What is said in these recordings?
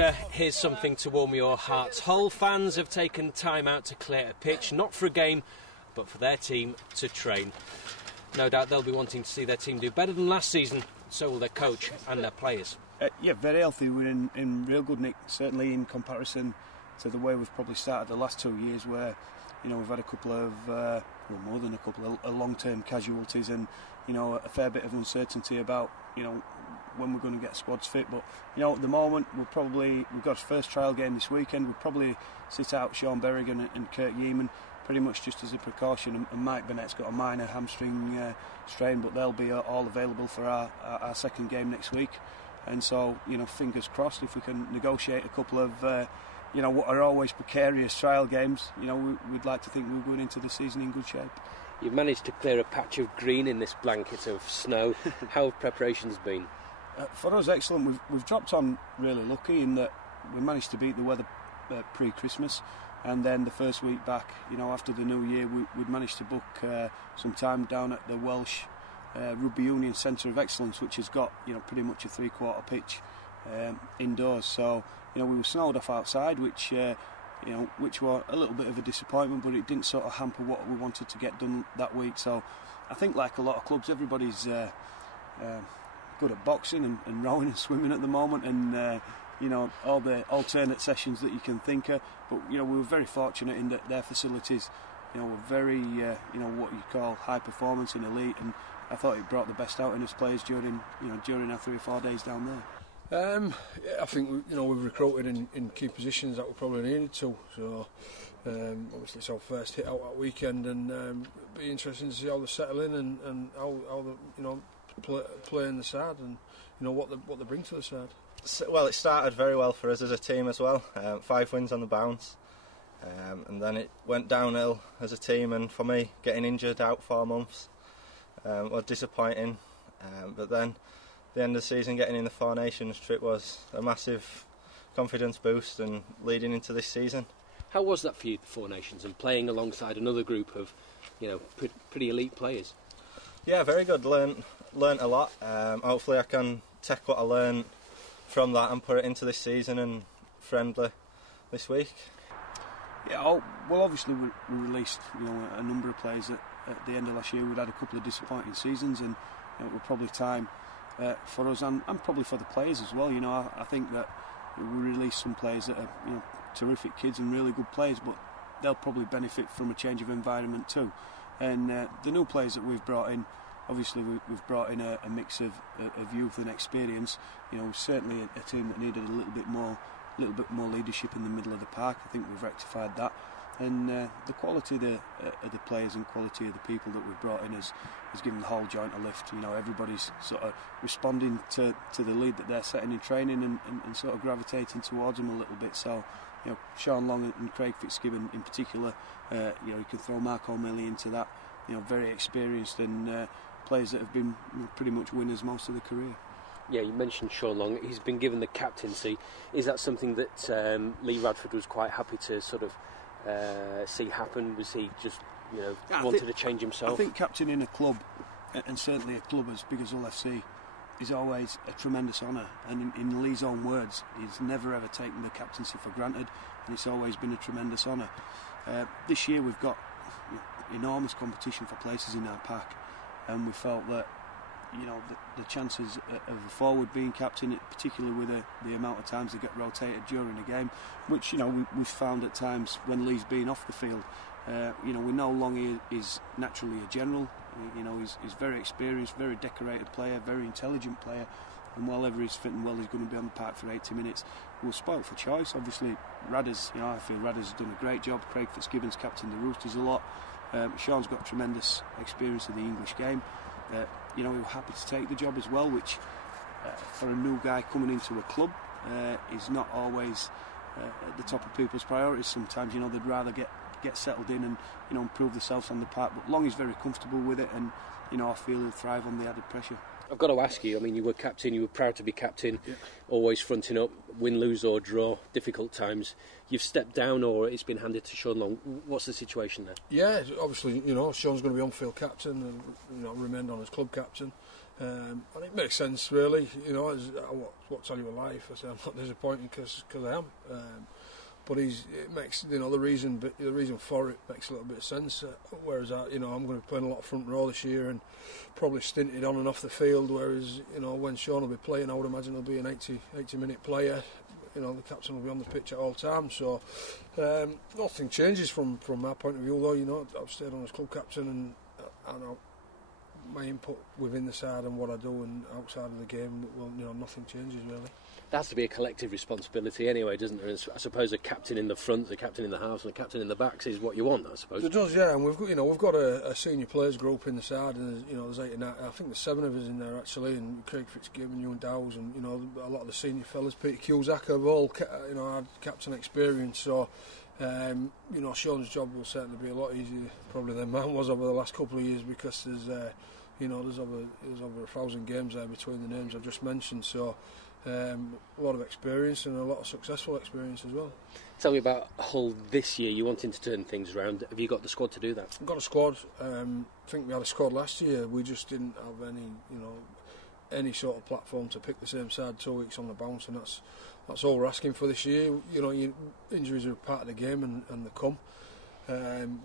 winter, here's something to warm your hearts. Hull fans have taken time out to clear a pitch, not for a game, but for their team to train. No doubt they'll be wanting to see their team do better than last season, so will their coach and their players. Yeah, very healthy. We're in real good nick, certainly in comparison to the way we've probably started the last 2 years, where we've had a couple of, more than a couple of long-term casualties, and a fair bit of uncertainty about when we're going to get squads fit. But at the moment we've got a first trial game this weekend. We'll probably sit out Sean Berrigan and Kurt Yeaman pretty much just as a precaution, and Mike Burnett's got a minor hamstring strain, but they'll be all available for our second game next week. And so fingers crossed, if we can negotiate a couple of what are always precarious trial games, we'd like to think we're going into the season in good shape. You've managed to clear a patch of green in this blanket of snow. How have preparations been? For us, excellent. We've dropped on really lucky in that we managed to beat the weather pre-Christmas, and then the first week back, after the New Year, we'd managed to book some time down at the Welsh Rugby Union Centre of Excellence, which has got pretty much a three-quarter pitch indoors. So we were snowed off outside, which was a little bit of a disappointment, but it didn't sort of hamper what we wanted to get done that week. So I think, like a lot of clubs, everybody's good at boxing and rowing and swimming at the moment, and all the alternate sessions that you can think of. But we were very fortunate in that their facilities were very what you call high performance and elite, and I thought it brought the best out in us players during our 3 or 4 days down there. I think we've recruited in key positions that we probably needed to. So obviously it's our first hit out that weekend, and be interesting to see how they settle in and how they play in the side, and what they bring to the side. Well, it started very well for us as a team as well. 5 wins on the bounce, and then it went downhill as a team. And for me, getting injured out 4 months was disappointing. But then the end of the season, getting in the Four Nations trip was a massive confidence boost, and leading into this season. How was that for you, the Four Nations, and playing alongside another group of pretty elite players? Yeah, very good. Learned a lot. Hopefully I can take what I learned from that and put it into this season and friendly this week. Yeah, well, obviously we released a number of players at the end of last year. We'd had a couple of disappointing seasons, and it was probably time for us and probably for the players as well. I think that we released some players that are terrific kids and really good players, but they'll probably benefit from a change of environment too. And the new players that we've brought in, obviously we've brought in a mix of youth and experience. Certainly a team that needed a little bit more leadership in the middle of the park. I think we've rectified that, and the quality of the players and quality of the people that we've brought in has given the whole joint a lift. Everybody's sort of responding to the lead that they're setting in training and sort of gravitating towards them a little bit. So Sean Long and Craig Fitzgibbon in particular, you can throw Mark O'Malley into that. Very experienced and players that have been pretty much winners most of their career. Yeah, you mentioned Sean Long. He's been given the captaincy. Is that something that Lee Radford was quite happy to sort of see happen? Was he just wanted to change himself? I think captaining a club, and certainly a club as big as Hull FC, is always a tremendous honour. And in Lee's own words, he's never ever taken the captaincy for granted, and it's always been a tremendous honour. This year we've got enormous competition for places in our pack, and we felt that the chances of a forward being captain, particularly with the amount of times they get rotated during a game, which we've found at times when Lee's been off the field, we no longer is naturally a general. He's very experienced, very decorated player, very intelligent player, and wherever he's fitting well, he's going to be on the park for 80 minutes. We're spoilt for choice. Obviously, Radders, I feel Radders has done a great job. Craig Fitzgibbon's captained the Roosters a lot. Sean's got tremendous experience of the English game. We were happy to take the job as well, which for a new guy coming into a club is not always at the top of people's priorities. Sometimes they'd rather get settled in and improve themselves on the park. But Long is very comfortable with it, and I feel he'll thrive on the added pressure. I've got to ask you, you were captain, you were proud to be captain, always fronting up, win, lose or draw, difficult times. You've stepped down, or it's been handed to Sean Long. What's the situation there? Yeah, obviously, Sean's going to be on-field captain and remained on as club captain. And it makes sense, really. You know, what tell you a life. I say I'm not disappointed because I am. But it makes, you know, the reason for it makes a little bit of sense. Whereas I'm going to be playing a lot of front row this year and probably stinted on and off the field. Whereas, you know, when Sean will be playing, I would imagine he'll be an 80-minute player. You know, the captain will be on the pitch at all times. So nothing changes from my point of view. Though, you know, I've stayed on as club captain and I know my input within the side and what I do and outside of the game, well, you know, nothing changes really. There has to be a collective responsibility anyway, doesn't there? I suppose a captain in the front, a captain in the halves, and a captain in the backs is what you want, I suppose. It does, yeah. And we've got a senior players group in the side, and you know, there's 8 and 9, I think there's 7 of us in there actually, and Craig Fitzgibbon, Ewan Dowes, and you know, a lot of the senior fellas, Peter Cusack, have all you know, had captain experience. So you know, Sean's job will certainly be a lot easier probably than mine was over the last couple of years, because there's you know, there's over 1,000 games there between the names I've just mentioned. So. A lot of experience and a lot of successful experience as well. Tell me about Hull this year. You're wanting to turn things around. Have you got the squad to do that? We've got a squad. I think we had a squad last year. We just didn't have any sort of platform to pick the same side 2 weeks on the bounce, and that's all we're asking for this year. You know, injuries are part of the game and they come.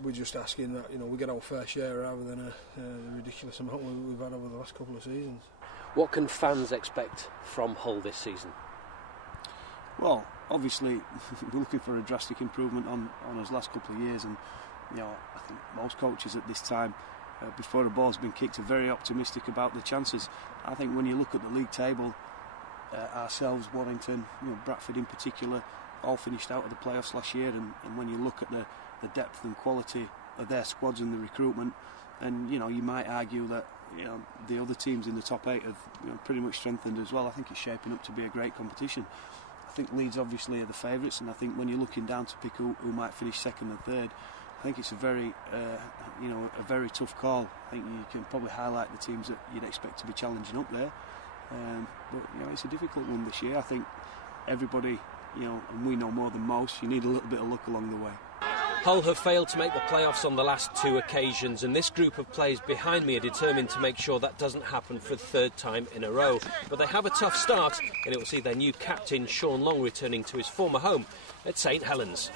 We're just asking that, you know, we get our fair share rather than the ridiculous amount we've had over the last couple of seasons. What can fans expect from Hull this season? Well, obviously we're looking for a drastic improvement on us last couple of years, and you know, I think most coaches at this time, before the ball's been kicked, are very optimistic about the chances. I think when you look at the league table, ourselves, Warrington, you know, Bradford in particular, all finished out of the playoffs last year, and when you look at the depth and quality of their squads and the recruitment, and you know, you might argue that, you know, the other teams in the top 8 have, you know, pretty much strengthened as well. I think it's shaping up to be a great competition. I think Leeds obviously are the favourites, and I think when you're looking down to pick who might finish second and third, I think it's a very tough call. I think you can probably highlight the teams that you'd expect to be challenging up there, but you know, it's a difficult one this year. I think everybody, you know, and we know more than most, you need a little bit of luck along the way. Hull have failed to make the playoffs on the last 2 occasions, and this group of players behind me are determined to make sure that doesn't happen for the 3rd time in a row. But they have a tough start, and it will see their new captain, Sean Long, returning to his former home at St Helens.